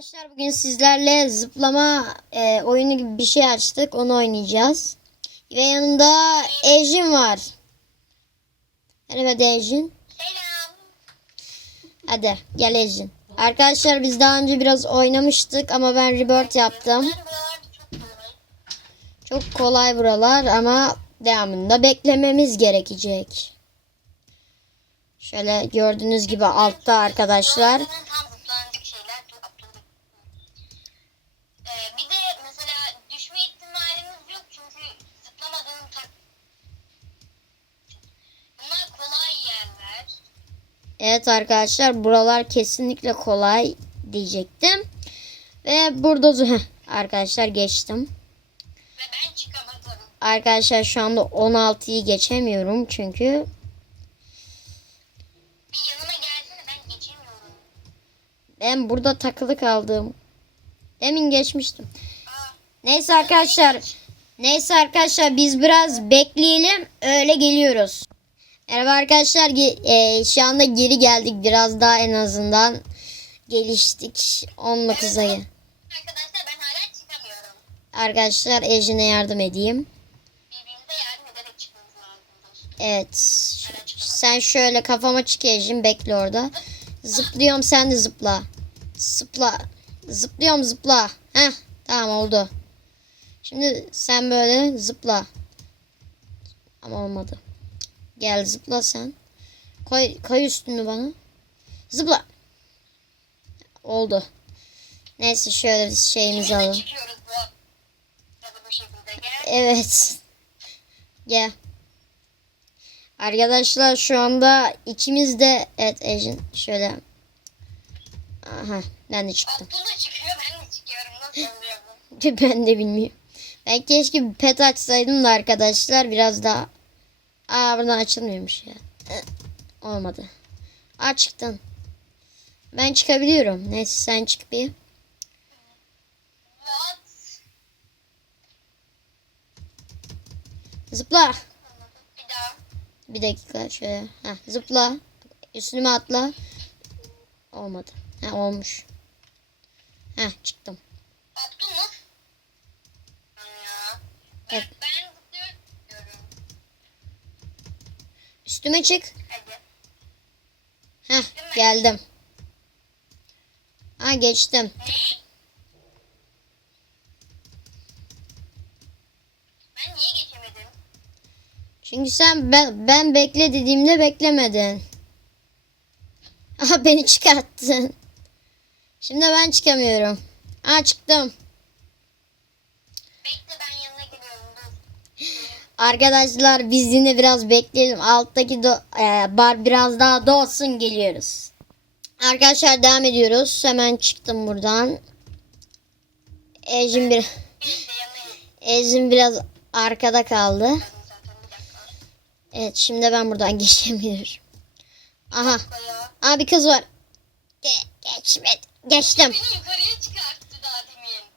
Arkadaşlar bugün sizlerle zıplama e, oyunu gibi bir şey açtık. Onu oynayacağız. Ve yanında Ejin var. Merhaba Ejin. Selam. Hadi gel Ejin. Arkadaşlar biz daha önce biraz oynamıştık ama ben rebirth yaptım. Çok kolay buralar ama devamında beklememiz gerekecek. Şöyle gördüğünüz gibi altta arkadaşlar. Evet arkadaşlar buralar kesinlikle kolay diyecektim. Ve burada Heh, arkadaşlar geçtim. Ve ben çıkamadım. Arkadaşlar şu anda 16'yı geçemiyorum çünkü Bir yanıma gelsene ben geçemiyorum. ben burada takılı kaldım. Demin geçmiştim. Aa, Neyse arkadaşlar. Neyse arkadaşlar biz biraz bekleyelim. Öyle geliyoruz. Merhaba arkadaşlar. e, şu anda geri geldik. Biraz daha en azından geliştik. 19 ayı. arkadaşlar ben hala çıkamıyorum. Arkadaşlar Ejin'e yardım edeyim. Birbirimize yardım ederek çıkmamız lazım dostum. Evet. Sen şöyle kafama çık Ejin. Bekle orada. Zıplıyorum sen de zıpla. Zıpla. Zıplıyorum zıpla. Heh tamam oldu. Şimdi sen böyle zıpla. Ama olmadı. Gel zıpla sen. Koy, koy üstünü bana. Zıpla. Oldu. Neyse şöyle bir şeyimizi alalım. Evet. Gel. Arkadaşlar şu anda ikimiz de evet Ejin şöyle. Aha ben de çıktım. Abdullah çıkıyor ben de çıkıyorum. Nasıl oluyor bu? ben de bilmiyorum. Ben keşke bir pet açsaydım da arkadaşlar biraz daha. Aa buradan açılmıyormuş ya. Olmadı. Aa çıktın. Ben çıkabiliyorum. Neyse sen çık bir. Zıpla. Bir dakika şöyle. Heh, zıpla. Üstüme atla. Olmadı. Ha olmuş. Heh çıktım. Ya. Ben, Evet. ben zıplıyorum. Üstüme çık. Hadi. Heh geldim. Ha geçtim. Ne? Ben niye geçemedim? Çünkü sen ben, ben bekle dediğimde beklemedin. Aha beni çıkarttın. Şimdi ben çıkamıyorum. Ha çıktım. Bekle ben. Arkadaşlar biz yine biraz bekleyelim. Alttaki do- e, bar biraz daha dolsun geliyoruz. Arkadaşlar devam ediyoruz. Hemen çıktım buradan. Ejim bir Ejim biraz arkada kaldı. Evet şimdi ben buradan geçemiyorum. Aha. Aa bir kız var. Ge- geçmedi. Geçtim.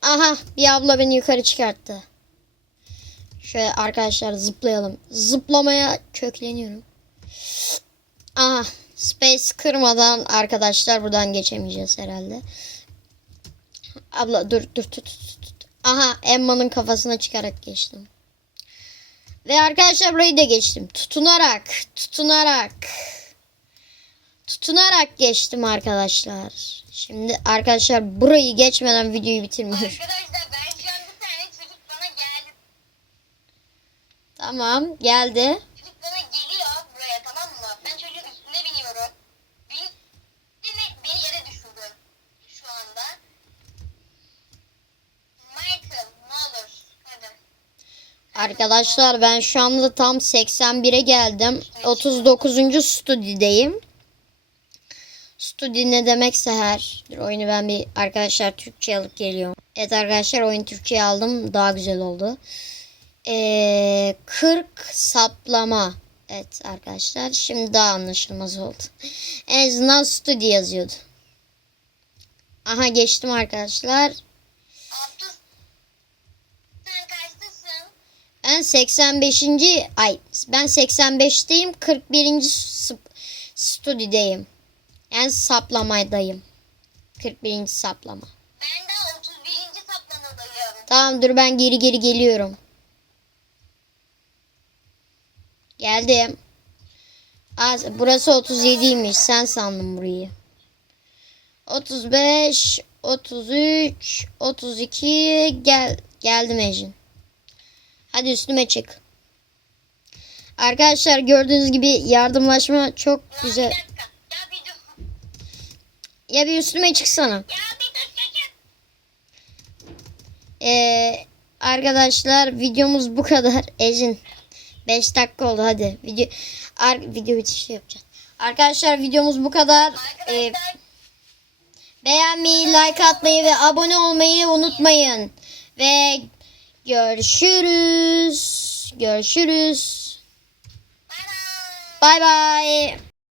Aha bir abla beni yukarı çıkarttı. Şöyle arkadaşlar zıplayalım. Zıplamaya kökleniyorum. Aha space kırmadan arkadaşlar buradan geçemeyeceğiz herhalde. Abla dur dur tut tut tut. Aha Emma'nın kafasına çıkarak geçtim. Ve arkadaşlar burayı da geçtim. Tutunarak, tutunarak. Tutunarak geçtim arkadaşlar. Şimdi arkadaşlar burayı geçmeden videoyu bitirmiyorum. Arkadaşlar ben şu an bir tane çocuk bana geldi. Tamam geldi. Çocuk bana geliyor buraya tamam mı? Ben çocuğun üstüne biniyorum. Bin, beni, beni yere düşürdü. Şu anda. Michael ne olur. Hadi. Arkadaşlar ben şu anda tam 81'e geldim. 39. stüdyodayım. Stüdyo ne demekse her. Dur, oyunu ben bir arkadaşlar Türkçe alıp geliyorum. Evet arkadaşlar oyun Türkçe aldım. Daha güzel oldu. Ee, 40 saplama. Evet arkadaşlar şimdi daha anlaşılmaz oldu. En azından stüdyo yazıyordu. Aha geçtim arkadaşlar. Abdül. Sen kaçtasın? Ben 85. ay ben 85'teyim 41. s- stüdyodayım. Yani saplamadayım. 41. saplama. Ben daha 31. saplamadayım. Tamam dur ben geri geri geliyorum. Geldim. Az, burası 37'ymiş. Sen sandın burayı. 35, 33, 32 gel geldim Ejin. Hadi üstüme çık. Arkadaşlar gördüğünüz gibi yardımlaşma çok Ya güzel. bir dakika. Ya bir. Ya bir üstüme çıksana. Ya bir. Ee, arkadaşlar videomuz bu kadar. Ejin 5 dakika oldu hadi. Video ar- video bitişi yapacağız. Arkadaşlar videomuz bu kadar. Ee, beğenmeyi, like atmayı ve abone olmayı unutmayın. Ve görüşürüz. Görüşürüz. Bay bay.